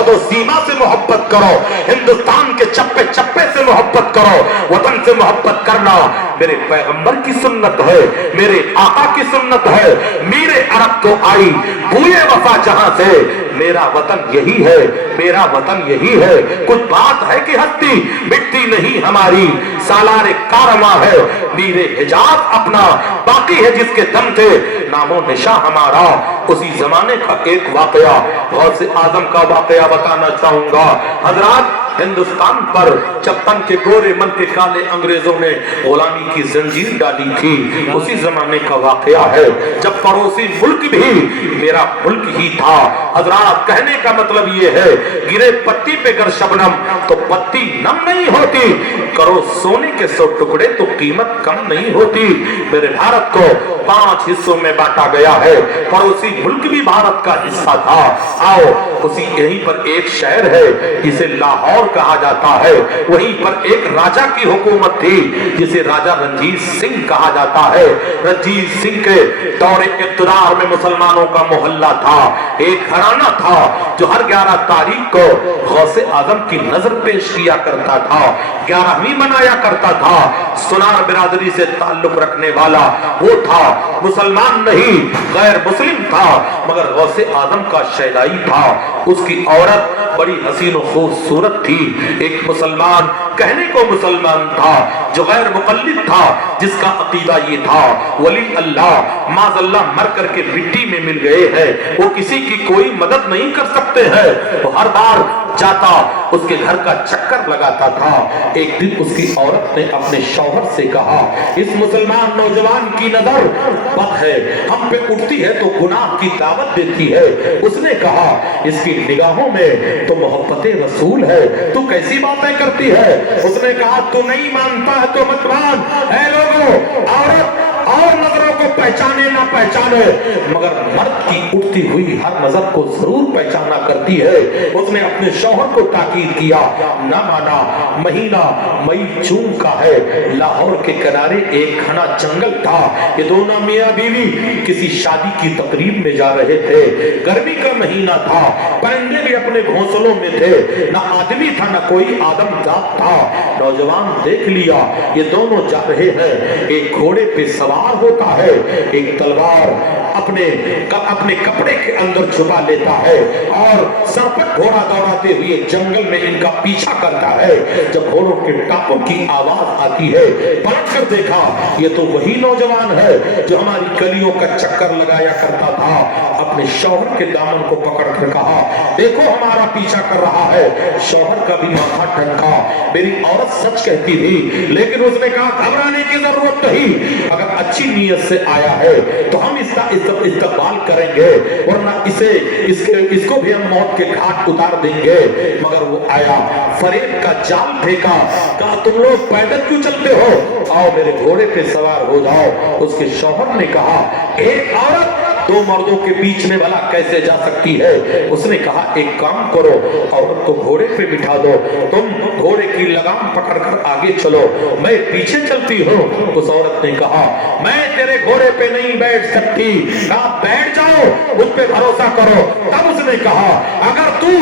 शहद व सीमा से मोहब्बत करो, हिंदुस्तान के चप्पे चप्पे से मोहब्बत करो, वतन से मोहब्बत करना मेरे पैगंबर की सुन्नत है, मेरे आका की सुन्नत है। मेरे अरब को आई बूए वफा जहां से, मेरा वतन यही है, मेरा वतन यही है। कुछ बात है कि हस्ती मिटती नहीं हमारी, सालारे कारवां है मीरे हिजाब अपना बाकी है जिसके दम थे नामो निशा हमारा। उसी जमाने का एक वाकया, गौसे आजम का वाकया बताना चाहूंगा। हजरात, हिंदुस्तान पर 56 के गोरे मन के काले अंग्रेजों ने गुलामी की जंजीर डाली थी, उसी जमाने का वाकया है जब पड़ोसी मुल्क भी मेरा मुल्क ही था। हजरात, कहने का मतलब ये है, गिरे पत्ती पे कर शबनम तो पत्ती नम नहीं होती, करो सोने के 100 टुकड़े तो कीमत कम नहीं होती। मेरे भारत को 5 हिस्सों में बांटा गया है, पड़ोसी मुल्क भी भारत का हिस्सा था। आओ, उसी यहीं पर एक शहर है जिसे लाहौर कहा जाता है, वहीं पर एक राजा की हुकूमत थी जिसे राजा रंजीत सिंह कहा जाता है। रंजीत सिंह के दौरे इक़्तिदार में मुसलमानों का मोहल्ला था, एक घराना था जो हर 11 तारीख को गौसे आजम की नजर पेश किया करता था, 11वीं मनाया करता था। सुनार बिरादरी से ताल्लुक रखने वाला वो था, मुसलमान नहीं गैर मुस्लिम था, मगर गौसे आजम का शैदाई था। उसकी औरत बड़ी हसीन और खूबसूरत थी। एक मुसलमान, कहने को मुसलमान था, जो गैर मुक़ल्लिद था, जिसका अकीदा ये था वली अल्लाह माज़अल्लाह मर करके मिट्टी में मिल गए हैं, वो किसी की कोई मदद नहीं कर सकते हैं। वो हर बार जाता, उसके घर का चक्कर लगाता था। एक दिन उसकी औरत ने अपने शौहर से कहा, इस मुसलमान नौजवान की नजर बद है, हम पे उठती है तो गुनाह की दावत देती है। उसने कहा, इसकी निगाहों में तो मोहब्बत रसूल है, तू कैसी बातें करती है? उसने कहा, तू नहीं मानता है तो मत मान। ऐ लोगों, औरत और नजरों को पहचाने ना पहचाने, मगर मर्द की उठती हुई हर नजर को जरूर पहचाना करती है। उसने अपने शौहर को ताकीद किया, ना माना। महीना मई जून का है, लाहौर के किनारे एक घना जंगल था। ये दोनों मियां बीवी किसी शादी की तकरीब में जा रहे थे। गर्मी का महीना था, परिंदे भी अपने घोंसलों में थे, ना आदमी था ना कोई आदमजात था। नौजवान देख लिया ये दोनों जा रहे हैं, एक घोड़े पे सवार होता है, एक तलवार अपने कपड़े के अंदर छुपा लेता है और सर पर घोड़ा दौड़ाते हुए जंगल में इनका पीछा करता है। जब घोड़ों के टापों की आवाज आती है, पलट कर देखा, ये तो वही नौजवान है जो हमारी गलियों का चक्कर लगाया करता था। अपने शौहर के दामन को पकड़ कर कहा, देखो हमारा पीछा कर रहा है। शौहर का भी माथा ठनका। मेरी औरत सच कहती थी, लेकिन उसने कहा, घबराने की जरूरत नहीं, अगर अच्छी नीयत से आया है तो हम इसका इस्तकबाल करेंगे, वरना इसको भी हम मौत के घाट उतार देंगे। मगर वो आया, फरेब का जाल फेंका, कहा, तुम लोग पैदल क्यों चलते हो? आओ मेरे घोड़े पे सवार हो जाओ। उसके शौहर ने कहा, एक औरत 2 मर्दों के बीच में भला कैसे जा सकती है? उसने कहा, एक काम करो, औरत को घोड़े पे बिठा दो, तुम घोड़े की लगाम पकड़कर आगे चलो, मैं पीछे चलती हूँ। उस औरत ने कहा, मैं तेरे घोड़े पे नहीं बैठ सकती। आप बैठ जाओ, मुझ पे भरोसा करो। तब उसने कहा, अगर तू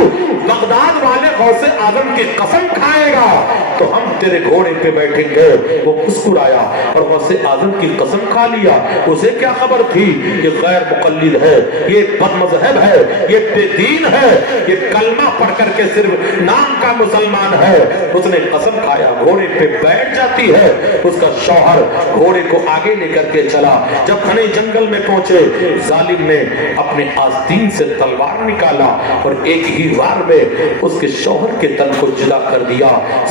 बगदाद वाले गौसे आजम की कसम खाएगा तो हम तेरे घोड़े पे बैठेंगे। वो मुस्कुराया और गौसे आजम की कसम खा लिया। उसे क्या खबर थी कि गैर मुक़ल्लिद है, ये बदमज़हब है, ये बेदीन है, ये कलमा पढ़ करके सिर्फ नाम का मुसलमान है। उसने कसम खाया, घोड़े पे बैठ जाती है। उसका शौहर घोड़े को आगे लेकर के चला। जब घने जंगल में पहुंचे, जालिम ने अपने आस्तीन से तलवार निकाला और एक ही वार में उसके शौहर के तन को जुदा कर दिया।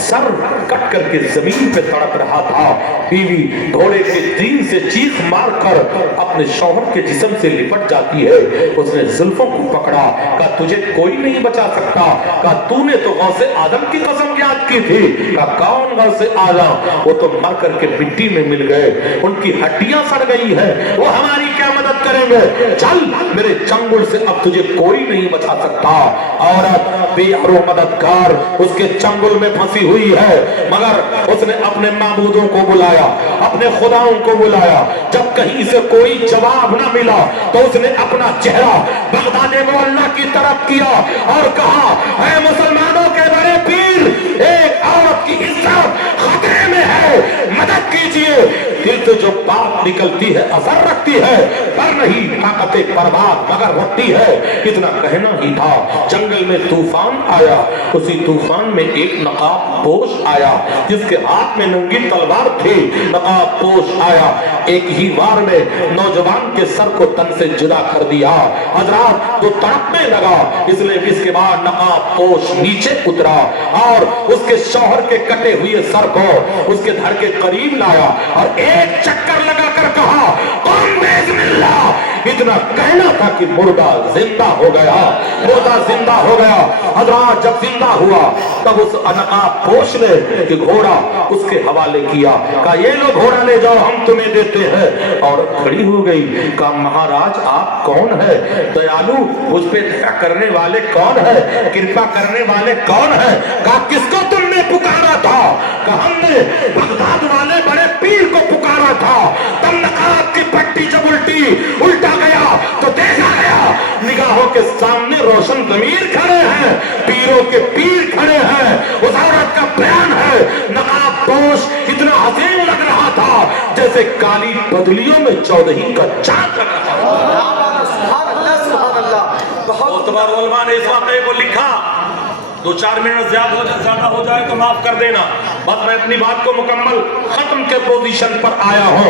सर कट करके जमीन पे तड़प रहा था। बीवी घोड़े के दीन से चीख मार कर अपने शौहर के जिस्म से लिपट जाती है। उसने जुल्फों को पकड़ा, कहा, तुझे कोई नहीं बचा सकता। कहा, तूने तो गौसे आदम की कसम याद की थी। कहा, कौन गौसे आदम? वो तो मर करके मिट्टी में मिल गए, उनकी हड्डियां सड़ गई है, वो हमारी क्या मदद करेंगे? चल मेरे चंगुल से अब तुझे कोई नहीं बचा सकता। औरत बेयारो मददगार उसके चंगुल में फंसी हुई है, मगर उसने अपने माबूदों को बुलाया, अपने खुदाओं को बुलाया। जब कहीं से कोई जवाब न मिला तो उसने अपना चेहरा बगदाद मोहल्ला की तरफ किया और कहा, निकलती है, असर रखती है, पर नहीं ताकत बर्बाद मगर रखती है। इतना कहना ही था। जंगल में तूफान आया, उसी तूफान में एक नकाब पोश आया जिसके हाथ में नंगी तलवार थी। नकाब पोश आया, एक ही वार में नौजवान के सर को तन से जुदा कर दिया। हजरात वो तड़पने लगा, इसलिए इसके बाद नकाब पोश नीचे उतरा और उसके शौहर के कटे हुए सर को उसके धड़ के करीब लाया और एक चक्कर लगाकर कहा, कौन बिस्मिल्लाह। इतना कहना था कि मुर्दा जिंदा हो गया, मुर्दा जिंदा हो गया। हजरात जब जिंदा हुआ तब उस नकाब पोश ने कि घोड़ा उसके हवाले किया, कहा ये लो घोड़ा ले जाओ, हम तुम्हें देते हैं। और खड़ी हो गई, कहा महाराज आप कौन है? दयालु मुझ पे दया करने वाले कौन है? कृपा करने वाले कौन है? कहा किसको तुमने पुकारा था? कहा हमने बगदाद वाले बड़े पीर को पुकारा था। तब नकाब की पट्टी जब उल्टा गया तो देखा गया निगाहों के सामने रोशन ज़मीर खड़े हैं, पीरों के पीर खड़े हैं। उस औरत का बयान है, नकाब पोश इतना हसीन लग रहा था जैसे काली बदलियों में चौदही का चांद लग रहा था। बहुत बार उलमा ने इस वाक़े को लिखा, 2-4 मिनट ज्यादा हो जाए तो माफ कर देना। बस मैं अपनी बात को मुकम्मल खत्म के पोजीशन पर आया हूँ।